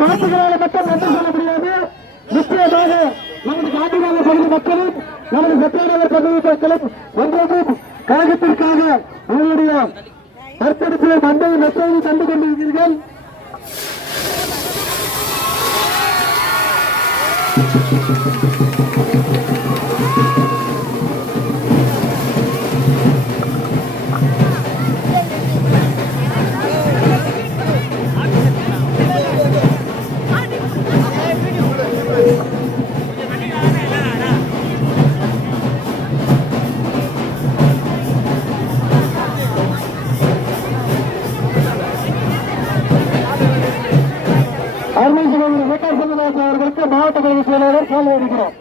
வாக்குகளால் மட்டும் நன்றி சொல்ல முடியாது நிச்சயமாக நமது காந்திநகர் பகுதி மக்களும் நமது சத்தியநகர் பகுதி மக்களும் ஒன்றுக்கும் கழகத்திற்காக உங்களுடைய அர்ப்பணிப்பு மண்டல மெசேஜ் கண்டு கொண்டிருக்கிறீர்கள் Thank you. சகோதரி அவர்களுக்கு மாவட்ட கல்வி செயலாளர் கேள்வி வருகிறோம்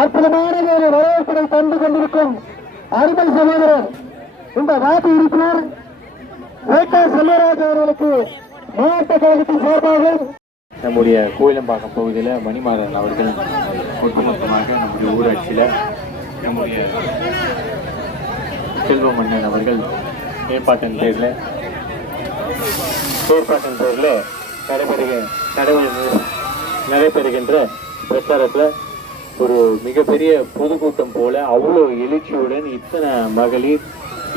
அற்புதமான ஒரு வரவேற்பை தந்து கொண்டிருக்கும் அருமை சகோதரர் இந்த வாக்கு உறுப்பினர் வேட்டார் செல்வராஜ் அவர்களுக்கு மாவட்ட கழகத்தின் சார்பாக நம்முடைய கோயிலம்பாக்கம் பகுதியில் மணிமாறன் அவர்கள் ஒட்டுமொத்தமாக நம்முடைய ஊராட்சியில் நம்முடைய செல்வ மன்னன் அவர்கள் ஏற்பாட்டின் பேரில் ஏற்பாட்டின் பேரில் நடைபெறுக நடைபெறுகின்ற பிரச்சாரத்தில் ஒரு மிகப்பெரிய பொதுக்கூட்டம் போல அவ்வளோ எழுச்சியுடன் இத்தனை மகளிர்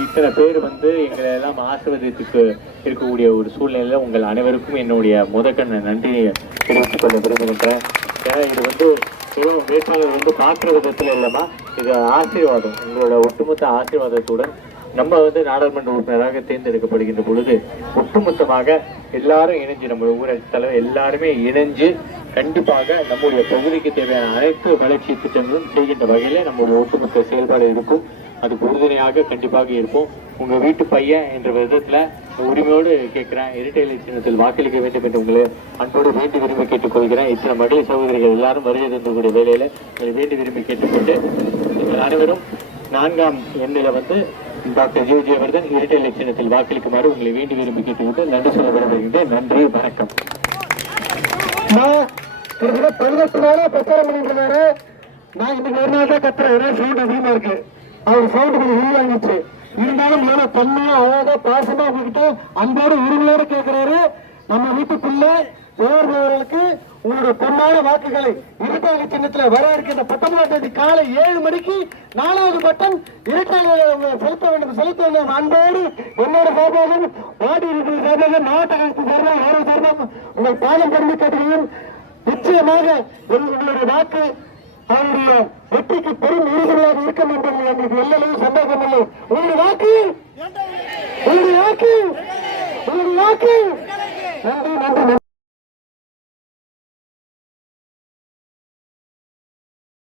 இத்தனை பேர் வந்து எங்களை எல்லாம் ஆசிர்வதித்துக்கு இருக்கக்கூடிய ஒரு சூழ்நிலையில் உங்கள் அனைவருக்கும் என்னுடைய முதக்கண்ண நன்றியை தெரிவித்துக் கொள்ள விரும்புகின்றேன். ஏன்னா இது வந்து வெறும் வேட்பாளர் வந்து பார்க்குற விதத்தில் இல்லாமல் இது ஆசீர்வாதம். உங்களோட ஒட்டுமொத்த ஆசீர்வாதத்துடன் நம்ம வந்து நாடாளுமன்ற உறுப்பினராக தேர்ந்தெடுக்கப்படுகின்ற பொழுது ஒட்டுமொத்தமாக எல்லாரும் இணைஞ்சு நம்ம ஊராட்சி தலைவர் எல்லாருமே இணைஞ்சு கண்டிப்பாக நம்முடைய பகுதிக்கு தேவையான அனைத்து வளர்ச்சி திட்டங்களும் செய்கின்ற வகையில நம்முடைய ஒட்டுமொத்த செயல்பாடு இருக்கும். அதுக்கு உறுதுணையாக கண்டிப்பாக இருப்போம். உங்க வீட்டு பையன் என்ற விதத்துல உரிமையோடு கேட்கிறேன். இரட்டை இலை சின்னத்தில் வாக்களிக்க வேண்டும் என்று உங்களை அன்போடு வேண்டி விரும்பி கேட்டுக்கொள்கிறேன். இத்தனை மகளிர் சகோதரிகள் எல்லாரும் வருகை தந்தக்கூடிய வேலையில வேண்டி விரும்பி கேட்டுக்கொண்டு அனைவரும் நான்காம் எண்ணில வந்து டாக்டர் ஜே ஜெயவர்தன் இரட்டை இலை வாக்களிக்குமாறு உங்களை வேண்டி விரும்பி கேட்டுவிட்டு நன்றி சொல்ல விரும்புகின்றேன். நன்றி வணக்கம். பிரச்சாரம் பண்ணிட்டு நான் இன்னைக்கு ஒரு நாள் தான் கத்துறேன். ஏன்னா சவுண்ட் அதிகமா இருக்கு. அவர் சவுண்ட் கொஞ்சம் உள்வாங்கிச்சு இருந்தாலும் மேல தன்மையா அழகா பாசமா உங்ககிட்ட அன்போடு உரிமையோடு கேட்கிறாரு நம்ம வீட்டுக்குள்ள தேவர்களுக்கு உங்களுடைய பொன்னான வாக்குகளை இரட்டாளி சின்னத்தில் வர இருக்கின்ற பத்தொன்பதாம் தேதி காலை ஏழு மணிக்கு நாலாவது பட்டம் இரட்டாளி செலுத்த வேண்டும். செலுத்த வேண்டும். அன்போடு என்னோட சார்பாகவும் பாடி இருக்கிற சார்பாக மாவட்ட கழகத்தின் சார்பாக ஆரோ சார்பாக உங்கள் பாலம் பெருமை கேட்டுகிறேன் நிச்சயமாக உங்களுடைய வாக்கு அவருடைய வெற்றிக்கு பெரும் உறுதுணையாக இருக்க என்பது எங்களுக்கு எல்லளவு சந்தேகம் இல்லை. உங்களுடைய வாக்கு? உங்களுடைய வாக்கு? உங்களுடைய வாக்கு? நன்றி நன்றி.